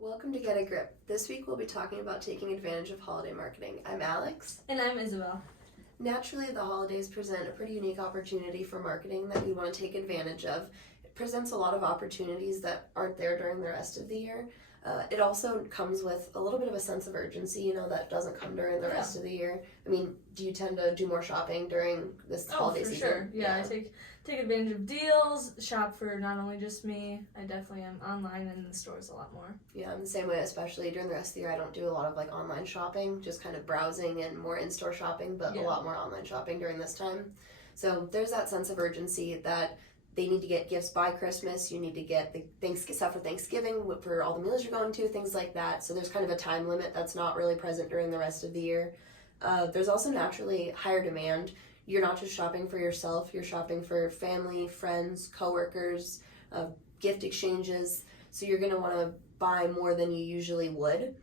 Welcome to Get a Grip. This week we'll be talking about taking advantage of holiday marketing. I'm Alex. And I'm Isabel. Naturally, the holidays present a pretty unique opportunity for marketing that we want to take advantage of. It presents a lot of opportunities that aren't there during the rest of the year. It also comes with a little bit of a sense of urgency, that doesn't come during the rest of the year. I mean, do you tend to do more shopping during this holiday season? Oh, for sure. Yeah, I take advantage of deals, shop for not only just me, I definitely am online and in the stores a lot more. Yeah, I'm the same way, especially during the rest of the year. I don't do a lot of online shopping, just kind of browsing and more in-store shopping, but a lot more online shopping during this time. So there's that sense of urgency that they need to get gifts by Christmas. You need to get the stuff for Thanksgiving for all the meals you're going to, things like that. So there's kind of a time limit that's not really present during the rest of the year. There's also naturally higher demand. You're not just shopping for yourself. You're shopping for family, friends, coworkers, gift exchanges. So you're going to want to buy more than you usually would.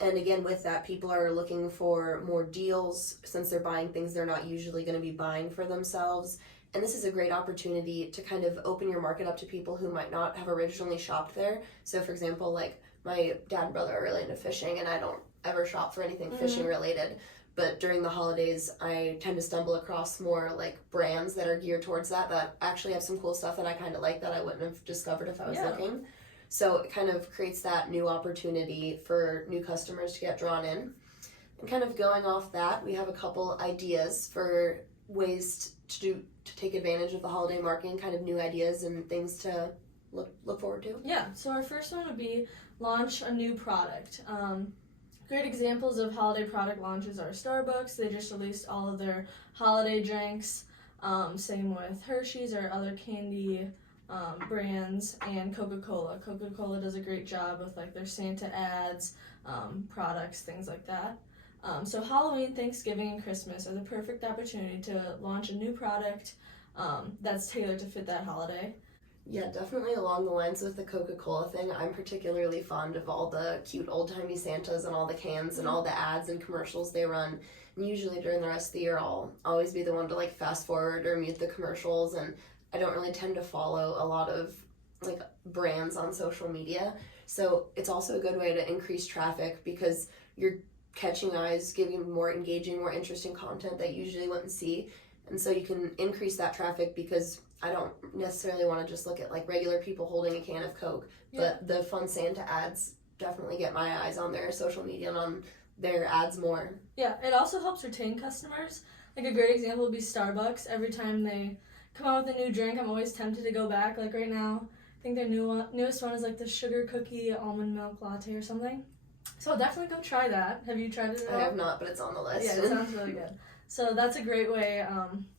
And again, with that, people are looking for more deals since they're buying things they're not usually going to be buying for themselves. And this is a great opportunity to kind of open your market up to people who might not have originally shopped there. So for example, my dad and brother are really into fishing, and I don't ever shop for anything fishing related. But during the holidays, I tend to stumble across more brands that are geared towards that actually have some cool stuff that I kind of like that I wouldn't have discovered if I was looking. So it kind of creates that new opportunity for new customers to get drawn in. And kind of going off that, we have a couple ideas for ways to take advantage of the holiday marketing, kind of new ideas and things to look forward to. Yeah, so our first one would be launch a new product. Great examples of holiday product launches are Starbucks. They just released all of their holiday drinks. Same with Hershey's or other candy brands, and Coca-Cola. Coca-Cola does a great job with their Santa ads, products, things like that. So Halloween, Thanksgiving, and Christmas are the perfect opportunity to launch a new product that's tailored to fit that holiday. Yeah, definitely along the lines with the Coca-Cola thing. I'm particularly fond of all the cute old-timey Santas and all the cans and all the ads and commercials they run. And usually during the rest of the year, I'll always be the one to fast forward or mute the commercials, and I don't really tend to follow a lot of brands on social media. So it's also a good way to increase traffic because you're catching eyes, giving more engaging, more interesting content that you usually wouldn't see. And so you can increase that traffic because I don't necessarily want to just look at regular people holding a can of Coke, but the fun Santa ads definitely get my eyes on their social media and on their ads more. Yeah, it also helps retain customers. A great example would be Starbucks. Every time they come out with a new drink, I'm always tempted to go back. Right now, I think their newest one is the sugar cookie almond milk latte or something. So definitely go try that. Have you tried it at all? I have not, but it's on the list. Yeah, it sounds really good. So that's a great way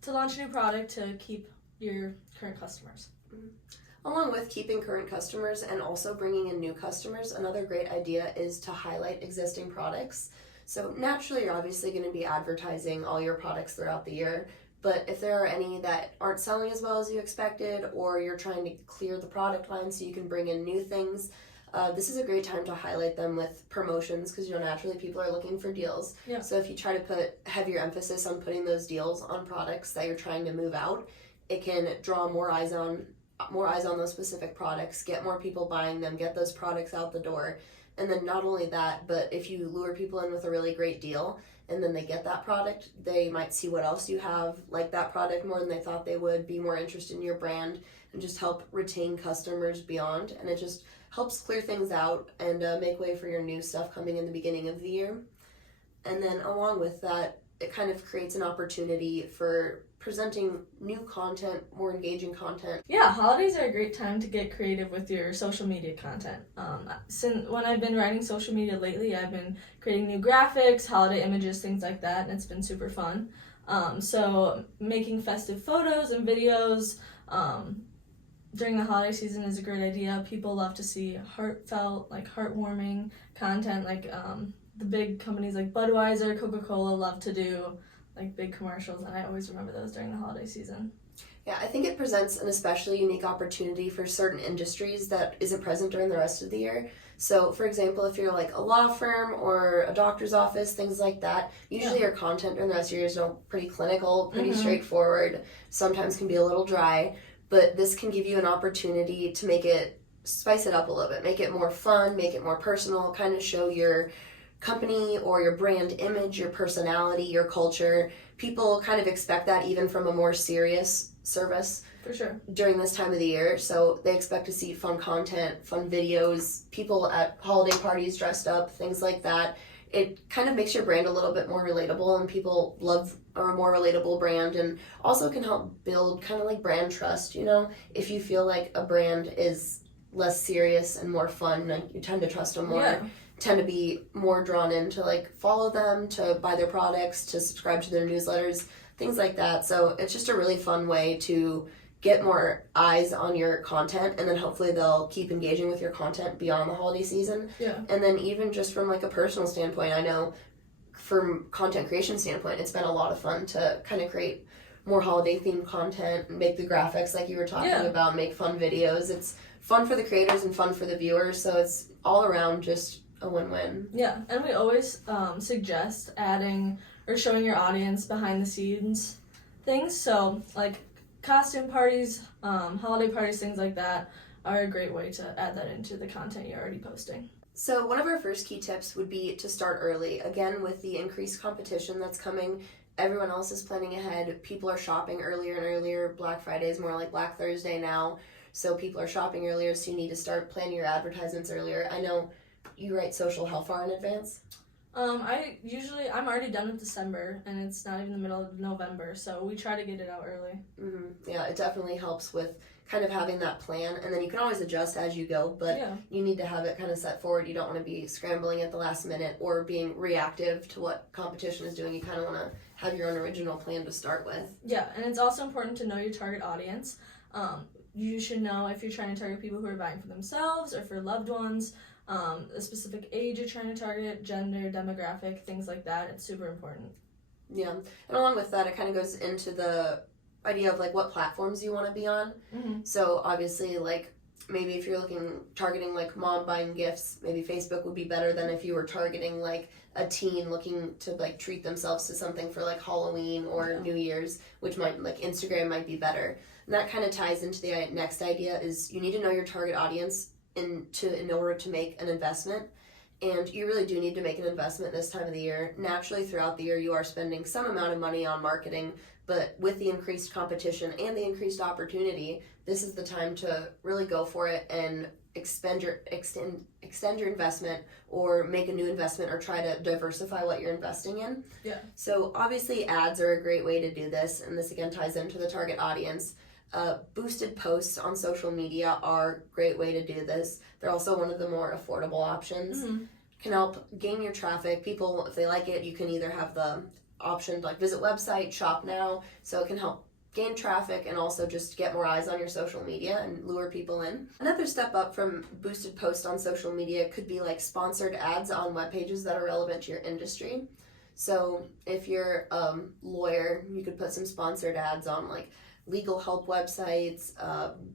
to launch a new product to keep your current customers. Along with keeping current customers and also bringing in new customers, another great idea is to highlight existing products. So naturally, you're obviously going to be advertising all your products throughout the year, but if there are any that aren't selling as well as you expected, or you're trying to clear the product line so you can bring in new things, this is a great time to highlight them with promotions because naturally people are looking for deals. Yeah. So if you try to put heavier emphasis on putting those deals on products that you're trying to move out, it can draw more eyes on those specific products, get more people buying them, get those products out the door. And then not only that, but if you lure people in with a really great deal and then they get that product, they might see what else you have, like that product more than they thought they would, be more interested in your brand, and just help retain customers beyond. And it just helps clear things out and make way for your new stuff coming in the beginning of the year. And then along with that, it kind of creates an opportunity for presenting new content, more engaging content. Yeah, holidays are a great time to get creative with your social media content. When I've been writing social media lately, I've been creating new graphics, holiday images, things like that, and it's been super fun. So making festive photos and videos during the holiday season is a great idea. People love to see heartfelt, heartwarming content. The big companies like Budweiser, Coca-Cola love to do big commercials, and I always remember those during the holiday season. Yeah, I think it presents an especially unique opportunity for certain industries that isn't present during the rest of the year. So, for example, if you're a law firm or a doctor's office, things like that, usually your content during the rest of the year is pretty clinical, pretty straightforward, sometimes can be a little dry, but this can give you an opportunity to make it spice it up a little bit, make it more fun, make it more personal, kind of show your company or your brand image, your personality, your culture. People kind of expect that even from a more serious service. For sure. During this time of the year, so they expect to see fun content, fun videos, people at holiday parties dressed up, things like that. It kind of makes your brand a little bit more relatable, and people love a more relatable brand, and also can help build kind of like brand trust. You know, if you feel like a brand is less serious and more fun, like you tend to trust them more. Yeah. Tend to be more drawn in to like follow them, to buy their products, to subscribe to their newsletters, things like that. So it's just a really fun way to get more eyes on your content, and then hopefully they'll keep engaging with your content beyond the holiday season. Yeah. And then even just from like a personal standpoint, I know from content creation standpoint, it's been a lot of fun to kind of create more holiday themed content and make the graphics like you were talking about, make fun videos. It's fun for the creators and fun for the viewers, so it's all around just a win-win. Yeah, and we always suggest adding or showing your audience behind the scenes things, so like costume parties, holiday parties, things like that are a great way to add that into the content you're already posting. So one of our first key tips would be to start early. Again, with the increased competition that's coming, everyone else is planning ahead. People are shopping earlier and earlier. Black Friday is more like Black Thursday now, so people are shopping earlier, so you need to start planning your advertisements earlier. I know you write social how far in advance? I'm already done with December, and it's not even the middle of November, so we try to get it out early. Mm-hmm. Yeah, it definitely helps with kind of having that plan, and then you can always adjust as you go, but you need to have it kind of set forward. You don't want to be scrambling at the last minute or being reactive to what competition is doing. You kind of want to have your own original plan to start with. Yeah, and it's also important to know your target audience. You should know if you're trying to target people who are buying for themselves or for loved ones, a specific age you're trying to target, gender, demographic, things like that. It's super important. Yeah, and along with that, it kind of goes into the idea of like what platforms you want to be on. Mm-hmm. So obviously, like maybe if you're targeting like mom buying gifts, maybe Facebook would be better than if you were targeting like a teen looking to like treat themselves to something for like Halloween or New Year's, which might like Instagram might be better. And that kind of ties into the next idea is you need to know your target audience in order to make an investment. And you really do need to make an investment this time of the year. Naturally, throughout the year, you are spending some amount of money on marketing, but with the increased competition and the increased opportunity, this is the time to really go for it and extend your investment, or make a new investment, or try to diversify what you're investing in. Yeah. So obviously ads are a great way to do this, and this again ties into the target audience. Boosted posts on social media are a great way to do this. They're also one of the more affordable options. Mm-hmm. Can help gain your traffic. People, if they like it, you can either have the option to like visit website, shop now, so it can help gain traffic and also just get more eyes on your social media and lure people in. Another step up from boosted posts on social media could be like sponsored ads on web pages that are relevant to your industry. So if you're a lawyer, you could put some sponsored ads on like legal help websites,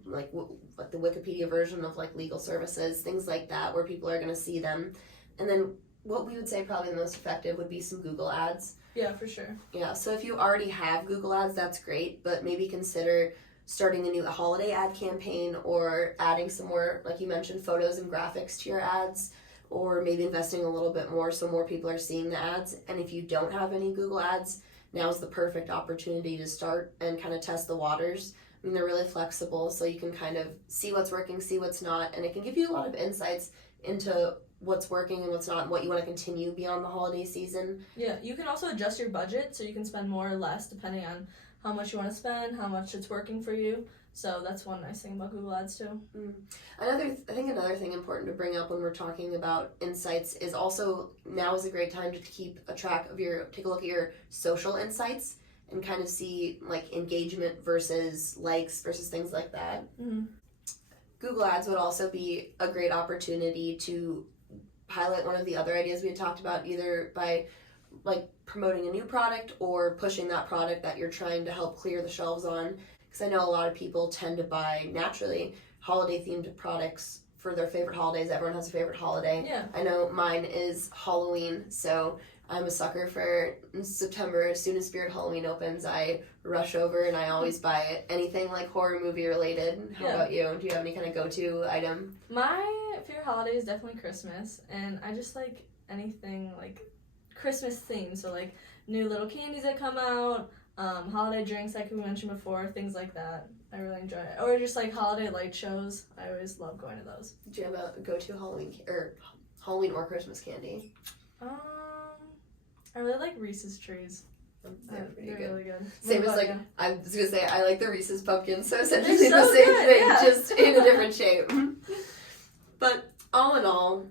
like the Wikipedia version of like legal services, things like that, where people are going to see them. And then what we would say probably the most effective would be some Google ads. Yeah, for sure. Yeah, so if you already have Google ads, that's great, but maybe consider starting a new holiday ad campaign, or adding some more, like you mentioned, photos and graphics to your ads, or maybe investing a little bit more so more people are seeing the ads. And if you don't have any Google ads, now's the perfect opportunity to start and kind of test the waters. I mean, they're really flexible, so you can kind of see what's working, see what's not, and it can give you a lot of insights into what's working and what's not, and what you want to continue beyond the holiday season. Yeah, you can also adjust your budget so you can spend more or less depending on how much you want to spend, how much it's working for you. So that's one nice thing about Google Ads too. I think another thing important to bring up when we're talking about insights is also now is a great time to take a look at your social insights and kind of see like engagement versus likes versus things like that. Mm-hmm. Google Ads would also be a great opportunity to highlight one of the other ideas we had talked about, either by like promoting a new product or pushing that product that you're trying to help clear the shelves on. Because I know a lot of people tend to buy naturally holiday themed products for their favorite holidays. Everyone has a favorite holiday. Yeah. I know mine is Halloween, so I'm a sucker for September. As soon as Spirit Halloween opens, I rush over and I always buy anything like horror movie related. How about you? Do you have any kind of go-to item? My favorite holiday is definitely Christmas, and I just like anything like Christmas themed. So like new little candies that come out, holiday drinks like we mentioned before, things like that. I really enjoy it. Or just like holiday light shows. I always love going to those. Do you have a go-to Halloween or Christmas candy? I really like Reese's trees. They're pretty good. Really good. Same as like, I was gonna say, I like the Reese's pumpkins, so essentially They're the so same good, thing, yeah. just in a different shape. But all in all,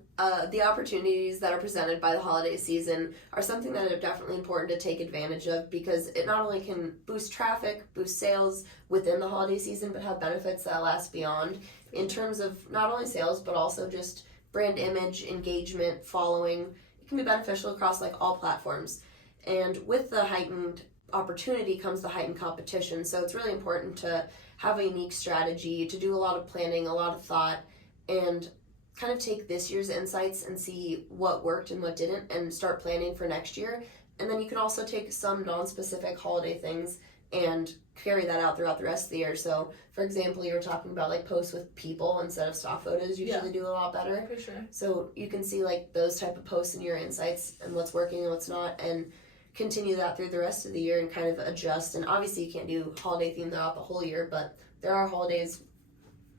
the opportunities that are presented by the holiday season are something that are definitely important to take advantage of, because it not only can boost traffic, boost sales within the holiday season, but have benefits that last beyond in terms of not only sales, but also just brand image, engagement, following. It can be beneficial across like all platforms. And with the heightened opportunity comes the heightened competition. So it's really important to have a unique strategy, to do a lot of planning, a lot of thought, and kind of take this year's insights and see what worked and what didn't, and start planning for next year. And then you can also take some non-specific holiday things and carry that out throughout the rest of the year. So, for example, you were talking about like posts with people instead of stock photos usually do a lot better. For sure. So you can see like those type of posts in your insights and what's working and what's not, and continue that through the rest of the year and kind of adjust. And obviously you can't do holiday theme throughout the whole year, but there are holidays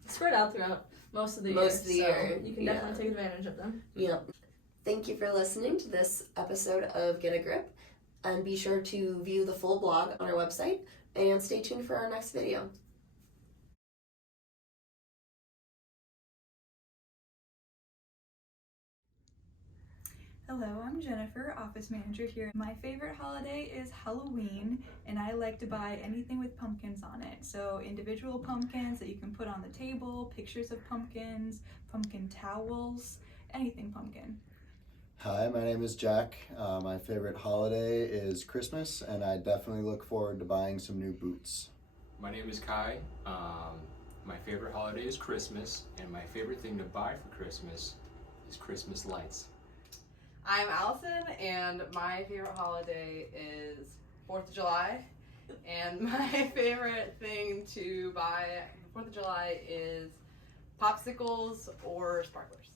spread out throughout most of the year. You can definitely take advantage of them. Yep. Thank you for listening to this episode of Get a Grip, and be sure to view the full blog on our website, and stay tuned for our next video. Hello, I'm Jennifer, office manager here. My favorite holiday is Halloween, and I like to buy anything with pumpkins on it. So individual pumpkins that you can put on the table, pictures of pumpkins, pumpkin towels, anything pumpkin. Hi, my name is Jack. My favorite holiday is Christmas, and I definitely look forward to buying some new boots. My name is Kai. My favorite holiday is Christmas, and my favorite thing to buy for Christmas is Christmas lights. I'm Allison, and my favorite holiday is 4th of July, and my favorite thing to buy for 4th of July is popsicles or sparklers.